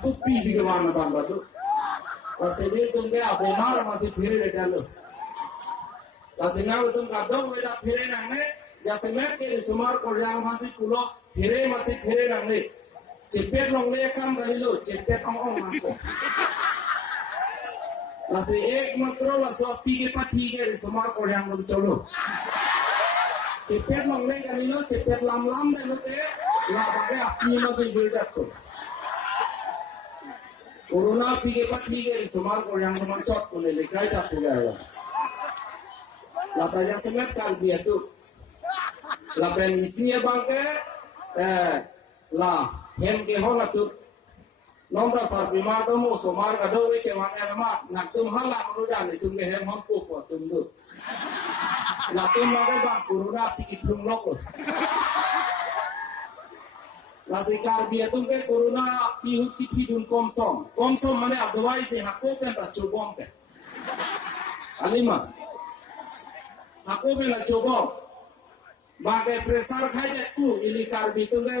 supi sih kemana bang batu. Rasanya tuh abomar masih pire deh lo. Rasanya tuh kadang beda pire nangne, jasmer ke sumar koryang masih pulau pire masih pire nangne. Cepet long lekam kali lo, cepet ong aku. Rasanya makro lah suapi ke pati ke sumar koryang belum colo. Cepet long lekam lo, cepet lam deh lo te, lah pakai api masih beda tuh. Corona pige pati ke sumar koryang mencot pun lekai tak punya lah. Latanya semet kan dia tuh. Lapen isinya bangke, lah hem ke hola tuh. Nonda sarpimar domo sumar kado we cemak erma nak tum halak rudan itu ke hem hampu ko tum tuh. Latum lagi bang corona pige plung lok. Lasikar dia tuh ke corona pihut kiti dun komsom mana otherwise hakko pe ta chobom pe. Alima aku bela coba bagai presar kaja tu ilikar bitu ke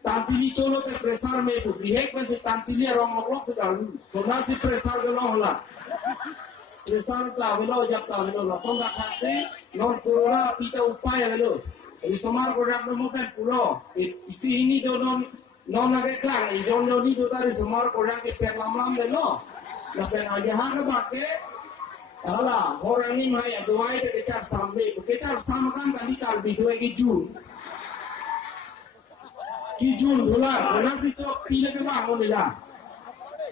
tantili colo ke presar me tu bihek masih tantili orang ngoklok sekali karena si presar geloh lah presar tak belau jap tak belau langsung tak kasih non corona pita upaya belau di somar korang nemukan pulau isi ini do non lagi klang idon do ni do tadi somar korang ke perlam belau lapen aja harga pakai Alah, orang ni maya doa itu kecap sampai, kecap sama kan kali kalbi doa kijun dolar, nasi sok pilih ke bangun lah.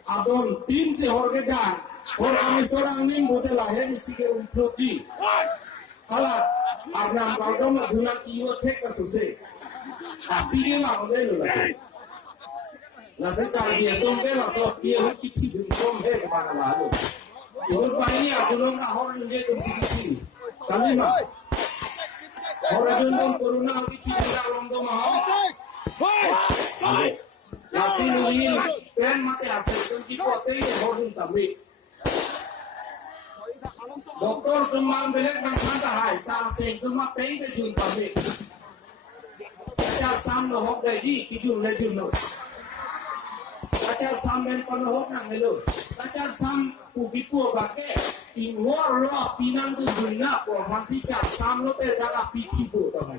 Adon tim se horge dan, orang kami seorang ni boleh lahir mesti ke umplok di. Alah, arnam kaldom lah dunia kiyo tek kasusnya. Tapi ke bangun deh lah. Nasi kalbi itu ke lah sok dia kiti dungkom ke mana lalu. Yung pahingi ako nung nahon hindi itong sikisi. Kalima. Orang dun corona kici tidak lomdo mau. Nasi nulin pen mate asal itong kipote ke horun tamri. Doktor kemang belek nang kanta hai ta asing kemak teng ke jun tamri. Kacar sam no hok daji kijun le jun no. Kacar sam ben panohok nang melo. Kacar sam pugipu bake inwar lo pinang tu dunia po masih car sam lo te daga piti po tahu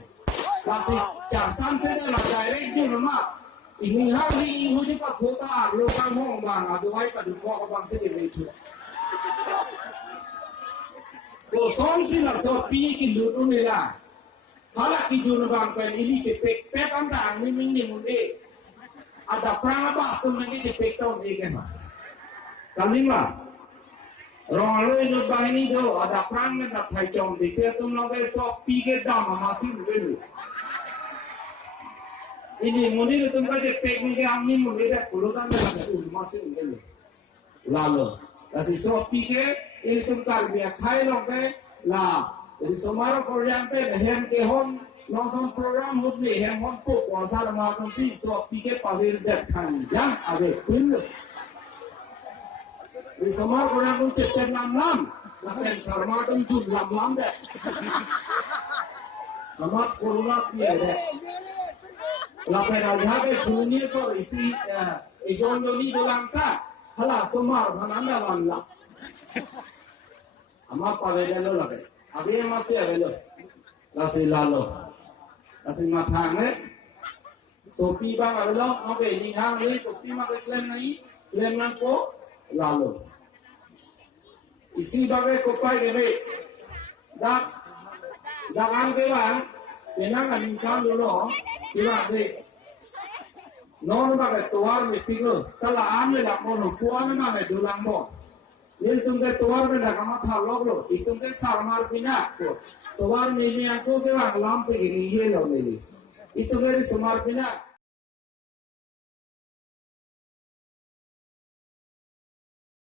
masih car sam te daga direct tu nama ini hari ini je pak kota lo kan hong bang adu ai padu ko bang se de tu to som si la so pi ki lu tu ni la hala ki jun bang pen ili je pek pek am dang ni munde ada perang apa tu nanti je pek tau ni kan kalima Rong lo inut bang ini do ada perang med nak thai chom di ke tum lo ke so pi ke dam masih dulu. Ini muni tum ka je pek ni ke amni muni de pulutan de masih dulu. Lalu kasi so pi ke ini tum kar biya khai lo ke la jadi somaro program pe hem ke hon long som program hut ni hem hon po wasar ma tum si so pi ke pavir de khan jang ave pun di semar orang pun cepet lam, lakukan sarma dan jun lam deh. Amat corona piye deh. Lakukan aja ke dunia so isi, ijon doni dolang ta, halah semar mananda manla. Amat pawai lo lagi, abi masih avelo, lasi lalo, lasi matang deh. Sopi bang avelo, oke ni hang ni sopi makai klaim nang ko lalu. Isi bagai kopai kebe, dak ang kebang, penang aning kam dulu, kebang ke, non bagai tuar mepiklo, tala ame dak mono, kuame bagai dulang mo, nil tungke tuar me dak amat halok lo, itungke sarmar pina ko, tuar mini aku kebang lam segini hielo mili, itu dari semar pina.